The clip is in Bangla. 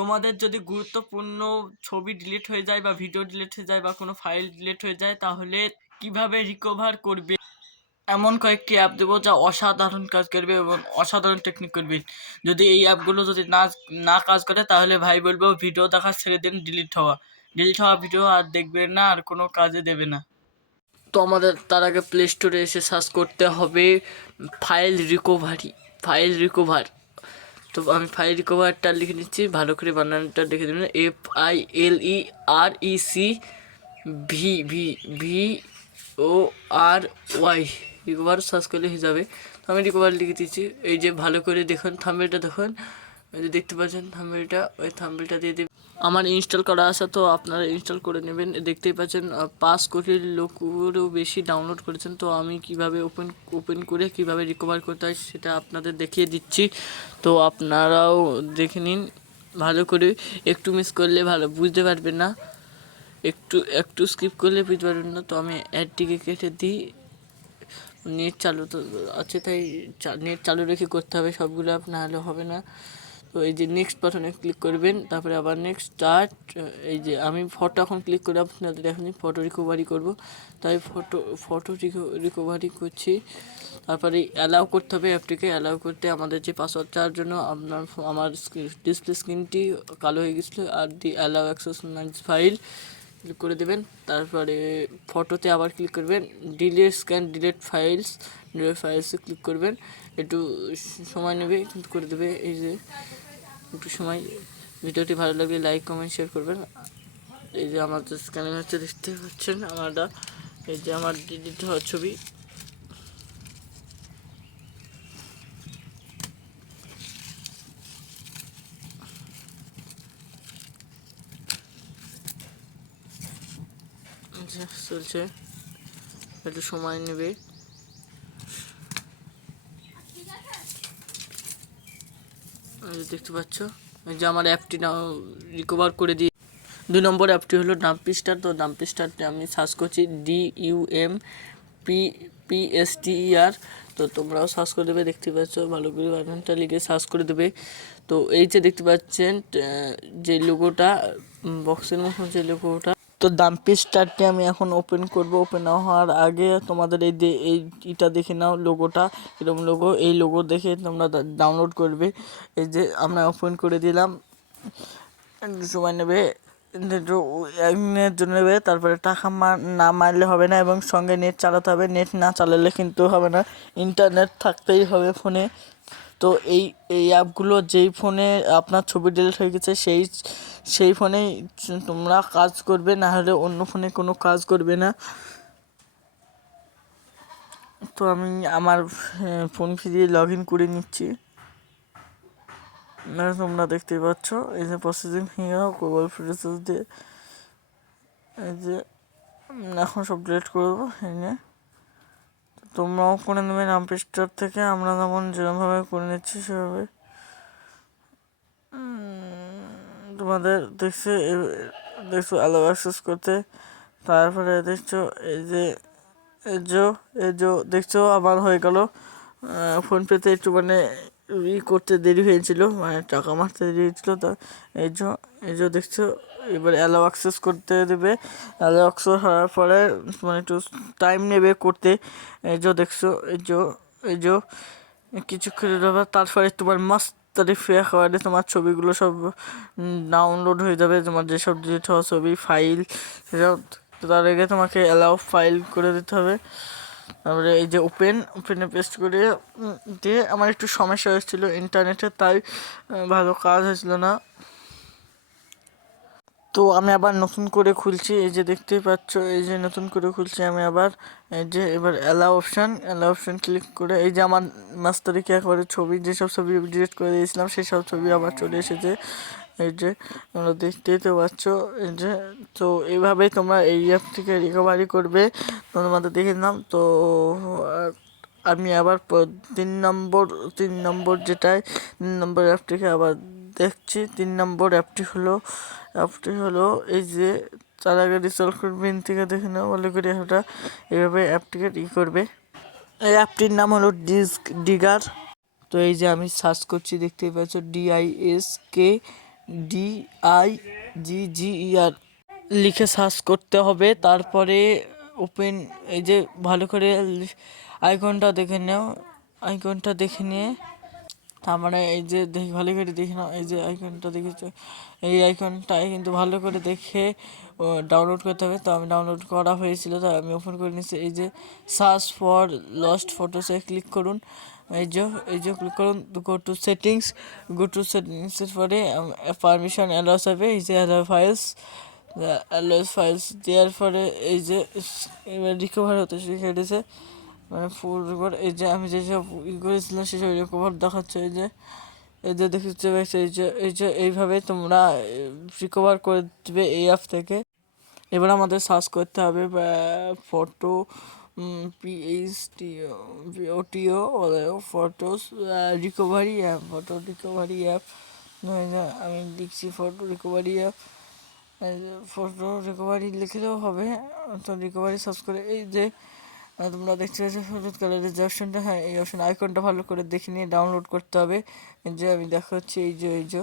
তোমাদের যদি গুরুত্বপূর্ণ ছবি ডিলিট হয়ে যায় বা ভিডিও ডিলিট হয়ে যায় বা কোনো ফাইল ডিলিট হয়ে যায়, তাহলে কিভাবে রিকভার করবে এমন কয়েকটি অ্যাপ দেবো যা অসাধারণ কাজ করবে এবং অসাধারণ টেকনিক করবে। যদি এই অ্যাপগুলো যদি না না কাজ করে তাহলে ভাই বলবো ভিডিও দেখা ছেড়ে দিন, ডিলিট হওয়া ভিডিও আর দেখবে না, আর কোনো কাজে দেবে না। তো আমাদের তার আগে প্লে স্টোরে এসে সার্চ করতে হবে ফাইল রিকভার। তো আমি ফাইল রিকভারটা লিখে নিচ্ছি, ভালো করে বানানটা লিখে দেবেন, FILERECVORY, রিকভার সার্চ করলে হয়ে যাবে। তো আমি রিকভার লিখে দিচ্ছি। এই যে ভালো করে দেখুন থাম্বনেলটা দেখুন, এই যে দেখতে পাচ্ছেন থাম্বনেলটা, ওই থাম্বনেলটা দিয়ে দেবেন। আমার ইনস্টল করা আছে, তো আপনারা ইনস্টল করে নেবেন। দেখতেই পাচ্ছেন 5 কোটির লোকেরও বেশি ডাউনলোড করেছেন। তো আমি কিভাবে ওপেন করে কিভাবে রিকভার করতে হয় সেটা আপনাদের দেখিয়ে দিচ্ছি, তো আপনারাও দেখে নিন ভালো করে। একটু মিস করলে ভালো বুঝতে পারবেন না, একটু স্কিপ করলে বুঝতে পারবেন না। তো আমি অ্যাডটিকে কেটে দিই। নেট চালু তো আছে, তাই নেট চালু রেখে করতে হবে সবগুলো, না হলে হবে না। তো এই যে নেক্সট বাটনে ক্লিক করবেন, তারপরে আবার নেক্সট স্টার্ট। এই যে আমি ফটো এখন ক্লিক করে আপনাদের এখন ফটো রিকভারি করব, তাই ফটো রিকভারি করছি। তারপরে অ্যালাউ করতে হবে অ্যাপটিকে। অ্যালাউ করতে আমাদের যে পাসওয়ার্ড চাওয়ার জন্য আমার ডিসপ্লে স্ক্রিনটি কালো হয়ে গেছিলো, আর দি অ্যালাউ অ্যাক্সেস ফাইল ক্লিক করে দেবেন। তারপরে ফটোতে আবার ক্লিক করবেন, ডিলিট ফাইলসে ক্লিক করবেন। একটু সময় নেবে কিন্তু করে দেবে। এই যে একটু সময়। ভিডিওটি ভালো লাগলে লাইক কমেন্ট শেয়ার করবেন। এই যে আমাদের স্ক্যানিং হচ্ছে, দেখতে পাচ্ছেন আমারটা, এই যে আমার ডিলিট হওয়ার ছবি। চলছে, একটু সময় নেবে। দেখতে পাচ্ছ এই যে আমার অ্যাপটি নাও রিকভার করে দিয়ে। 2 নম্বর অ্যাপটি হলো ডাম্পিস্টার। তো ডাম্পিস্টারটি আমি সার্চ করছি DUMPSTER। তো তোমরাও সার্চ করে দেবে, দেখতে পাচ্ছ ভালো করে বানানটা লিখে সার্চ করে দেবে। তো এই যে দেখতে পাচ্ছেন যে লোগোটা বক্সের মতো, যে লোগোটা, তো ডাম্পিস্টারটি আমি এখন ওপেন করব। ওপেন হওয়ার আগে তোমাদের এইটা দেখে নাও, লোগোটা এরকম লোগো, এই লোগো দেখে তোমরা ডাউনলোড করবে। এই যে আমরা ওপেন করে দিলাম, সময় নেবে, 1 মিনিটের জন্য নেবে। তারপরে টাকা না মারলে হবে না, এবং সঙ্গে নেট চালাতে হবে। নেট না চালালে কিন্তু হবে না, ইন্টারনেট থাকতেই হবে ফোনে। তো এই অ্যাপগুলো যেই ফোনে আপনার ছবি ডিলিট হয়ে গেছে সেই ফোনেই তোমরা কাজ করবে, না হলে অন্য ফোনে কোনো কাজ করবে না। তো আমি আমার ফোন ফিরিয়ে লগ ইন করে নিচ্ছি। তোমরা দেখতেই পাচ্ছ এই যে প্রসেসিং হিয়ার গুগল প্রসেস দিয়ে, এই যে এখন সব ডিলিট করবো। এই নিয়ে তোমরাও করে নেবে ডাম্পিস্টার থেকে, আমরা যেরকমভাবে করে নিচ্ছি সেভাবে। তোমাদের দেখছো অ্যালাউ অ্যাক্সেস করতে। তারপরে দেখছো এই যে দেখছো আমার হয়ে গেল। ফোনপেতে একটু করতে দেরি হয়েছিল, টাকা মারতে দেরি হয়েছিল। তা এই যে দেখছো এবার অ্যালাউ অ্যাক্সেস করতে দেবে। অ্যালাউ অ্যাক্সেস হওয়ার পরে একটু টাইম নেবে করতে। এই যে দেখছো এই যে কিছুক্ষণের ব্যাপার। তারপরে তোমার ফ্রি খাওয়ারে তোমার ছবিগুলো সব ডাউনলোড হয়ে যাবে, তোমার যেসব ডিলিট হওয়া ছবি ফাইল সেসব। তার আগে তোমাকে অ্যালাউ ফাইল করে দিতে হবে। তারপরে এই যে ওপেনে পেস্ট করে দিয়ে আমার একটু সমস্যা হয়েছিলো ইন্টারনেটে, তাই ভালো কাজ হয়েছিল না। তো আমি আবার নতুন করে খুলছি, এই যে দেখতেই পাচ্ছ, এই যে নতুন করে খুলছি আমি আবার। এই যে এবার অ্যালাউ অপশান ক্লিক করে এই যে আমার মাস্টারিকে একবারে ছবি, যেসব ছবি ডিলিট করে দিয়েছিলাম সেই সব ছবি আবার চলে এসেছে। এই যে তোমরা দেখতেই তো পাচ্ছ। এই যে তো এইভাবেই তোমরা এই অ্যাপ থেকে রিকভারি করবে। তোমাদের দেখে দিলাম। তো আমি আবার 3 নম্বর যেটায় 3 নম্বর অ্যাপটিকে আবার দেখছি। 3 নম্বর অ্যাপটি হলো এই যে, তার আগে রিসলভ করবেন থেকে দেখে নাও ভালো করে ওটা। এভাবে অ্যাপটিকে করবে। এই অ্যাপটির নাম হলো ডিগার। তো এই যে আমি সার্চ করছি, দেখতেই পাচ্ছ DISK DIGGER লিখে সার্চ করতে হবে। তারপরে ওপেন, এই যে ভালো করে আইকনটা দেখে নাও, আইকনটা দেখে নিয়ে তার মানে এই যে ভালো করে দেখে নাও, এই যে আইকনটা দেখেছো, এই আইকনটাই কিন্তু ভালো করে দেখে ডাউনলোড করতে হবে। তো আমি ডাউনলোড করা হয়েছিল, তাই আমি ওপেন করে নিচ্ছি। এই যে সার্চ ফর লস্ট ফটোসে ক্লিক করুন, এই যে ক্লিক করুন, গো টু সেটিংসের পরে পারমিশন অ্যালাউস হবে, এই যে অ্যালাউস ফাইলস দেওয়ার পরে এই যে এবার রিকভার হতে শিখে গেছে, মানে ফুল রিকভার। এই যে আমি যেসব করেছিলাম সেসব রিকভার দেখাচ্ছে। এই যে দেখতে পাচ্ছ, এই যে এইভাবে তোমরা রিকভার করে দেবে এই অ্যাপ থেকে। এবার আমাদের সার্চ করতে হবে photo PHTO photos recovery app. আমি লিখছি ফটো রিকভারি লিখলেও হবে। তো রিকভারি সার্চ করে এই যে তোমরা দেখতে পাচ্ছ হলুদ কালারের যে অপশনটা, হ্যাঁ এই অপশন আইকনটা ভালো করে দেখে নিয়ে ডাউনলোড করতে হবে। এই যে আমি দেখাচ্ছি, এই যে